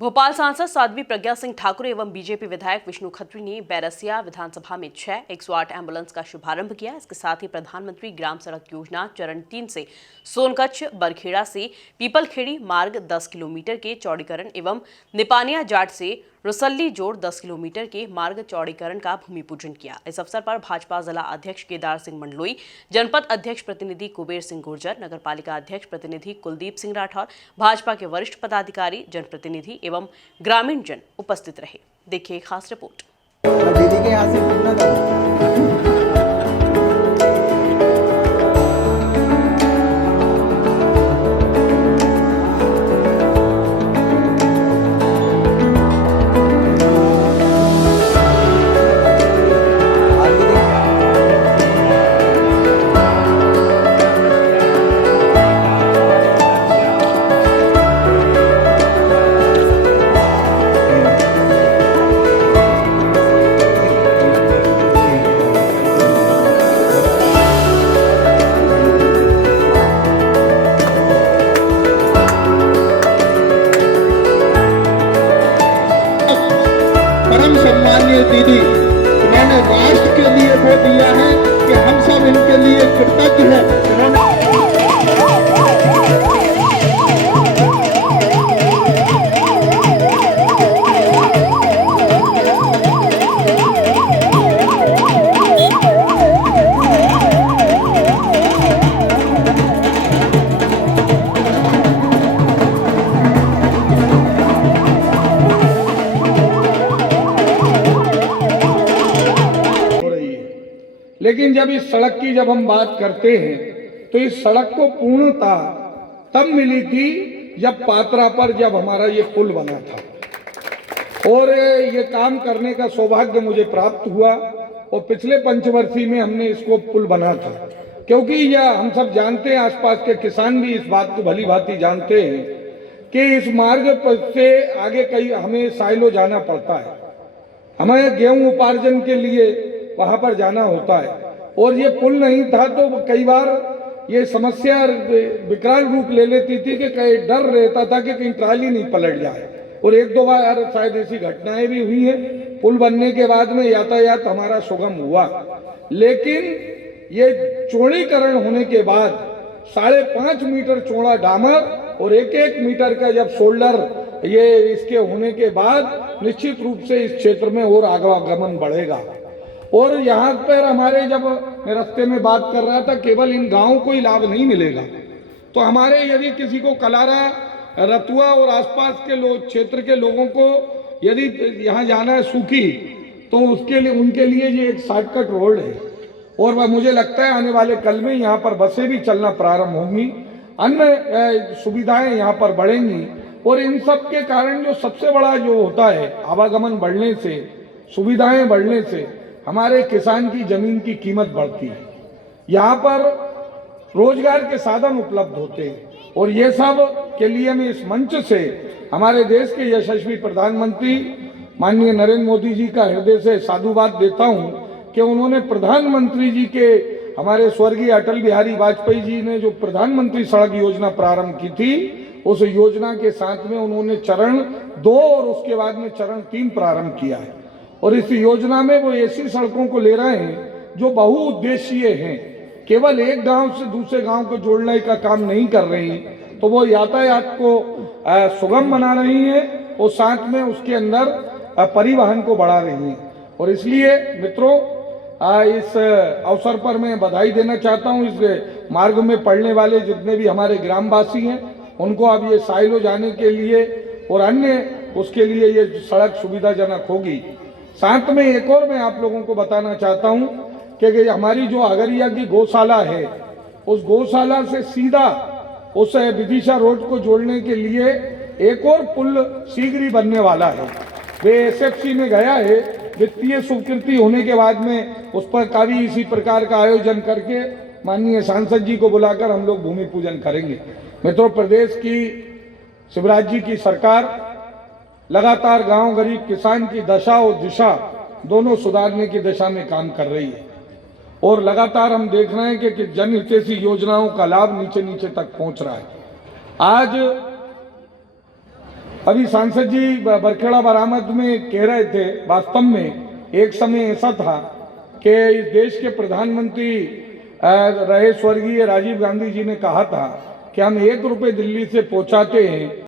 भोपाल सांसद साध्वी प्रज्ञा सिंह ठाकुर एवं बीजेपी विधायक विष्णु खत्री ने बैरसिया विधानसभा में 6 108 एम्बुलेंस का शुभारंभ किया। इसके साथ ही प्रधानमंत्री ग्राम सड़क योजना चरण 3 से सोनकच्छ बरखेड़ा से पीपलखेड़ी मार्ग 10 किलोमीटर के चौड़ीकरण एवं निपानिया जाट से रसल्ली जोड़ 10 किलोमीटर के मार्ग चौड़ीकरण का भूमि पूजन किया। इस अवसर पर भाजपा जिला अध्यक्ष केदार सिंह मंडलोई, जनपद अध्यक्ष प्रतिनिधि कुबेर सिंह गुर्जर, नगरपालिका अध्यक्ष प्रतिनिधि कुलदीप सिंह राठौर, भाजपा के वरिष्ठ पदाधिकारी, जनप्रतिनिधि एवं ग्रामीण जन उपस्थित रहे। देखिए खास रिपोर्ट। दीदी के यहाँ से कितना था? परम सम्मानीय दीदी, इन्होंने राष्ट्र के लिए वो दिया है कि हम सब इनके लिए कृतज्ञ हैं। लेकिन जब इस सड़क की हम बात करते हैं तो इस सड़क को पूर्णता तब मिली थी जब पात्रा पर जब हमारा ये पुल बना था और ये काम करने का सौभाग्य मुझे प्राप्त हुआ और पिछले पंचवर्षीय में हमने इसको पुल बना था। क्योंकि यह हम सब जानते हैं, आसपास के किसान भी इस बात को भली भांति जानते हैं कि इस मार्ग पर से आगे कई हमें साइलो जाना पड़ता है, हमें गेहूं उपार्जन के लिए वहां पर जाना होता है और ये पुल नहीं था तो कई बार ये समस्या विकराल रूप ले लेती थी कि कहीं डर रहता था कि कहीं ट्राली नहीं पलट जाए और एक दो बार शायद ऐसी घटनाएं भी हुई हैं। पुल बनने के बाद में यातायात हमारा सुगम हुआ, लेकिन ये चौड़ीकरण होने के बाद 5.5 मीटर चौड़ा डामर और 1-1 मीटर का जब शोल्डर ये इसके होने के बाद निश्चित रूप से इस क्षेत्र में और आवागमन बढ़ेगा। और यहाँ पर हमारे जब मैं रास्ते में बात कर रहा था, केवल इन गांवों को ही लाभ नहीं मिलेगा, तो हमारे यदि किसी को कलारा, रतुआ और आसपास के लोग क्षेत्र के लोगों को यदि यहाँ जाना है सूखी, तो उसके लिए उनके लिए ये एक शॉर्टकट रोड है और वह मुझे लगता है आने वाले कल में यहाँ पर बसें भी चलना प्रारंभ होंगी, अन्य सुविधाएं यहाँ पर बढ़ेंगी और इन सब के कारण जो सबसे बड़ा जो होता है आवागमन बढ़ने से, सुविधाएं बढ़ने से हमारे किसान की जमीन की कीमत बढ़ती है, यहाँ पर रोजगार के साधन उपलब्ध होते हैं और ये सब के लिए मैं इस मंच से हमारे देश के यशस्वी प्रधानमंत्री माननीय नरेंद्र मोदी जी का हृदय से साधुवाद देता हूँ कि उन्होंने प्रधानमंत्री जी के हमारे स्वर्गीय अटल बिहारी वाजपेयी जी ने जो प्रधानमंत्री सड़क योजना प्रारंभ की थी, उस योजना के साथ में उन्होंने चरण 2 और उसके बाद में चरण 3 प्रारंभ किया है और इस योजना में वो ऐसी सड़कों को ले रहे हैं जो बहुउद्देशीय हैं, केवल एक गांव से दूसरे गांव को जोड़ने का काम नहीं कर रही, तो वो यातायात को सुगम बना रही हैं और साथ में उसके अंदर परिवहन को बढ़ा रही हैं। और इसलिए मित्रों, इस अवसर पर मैं बधाई देना चाहता हूं इस मार्ग में पड़ने वाले जितने भी हमारे ग्रामवासी हैं, उनको अब ये साइलो जाने के लिए और अन्य उसके लिए ये सड़क सुविधाजनक होगी। साथ में एक और मैं आप लोगों को बताना चाहता हूं कि हमारी जो अगरिया की गौशाला है, उस गौशाला से सीधा उस विदिशा रोड को जोड़ने के लिए एक और पुल शीघ्र ही बनने वाला है। वे एसएफसी में गया है, वित्तीय स्वीकृति होने के बाद में उस पर काफी इसी प्रकार का आयोजन करके माननीय सांसद जी को बुलाकर हम लोग भूमि पूजन करेंगे। मित्रों, प्रदेश की शिवराज जी की सरकार लगातार गांव गरीब किसान की दशा और दिशा दोनों सुधारने की दिशा में काम कर रही है और लगातार हम देख रहे हैं कि जनहितैषी योजनाओं का लाभ नीचे नीचे तक पहुंच रहा है। आज अभी सांसद जी बरखेड़ा बरामद में कह रहे थे, वास्तव में एक समय ऐसा था कि इस देश के प्रधानमंत्री रहे स्वर्गीय राजीव गांधी जी ने कहा था कि हम 1 रुपये दिल्ली से पहुंचाते हैं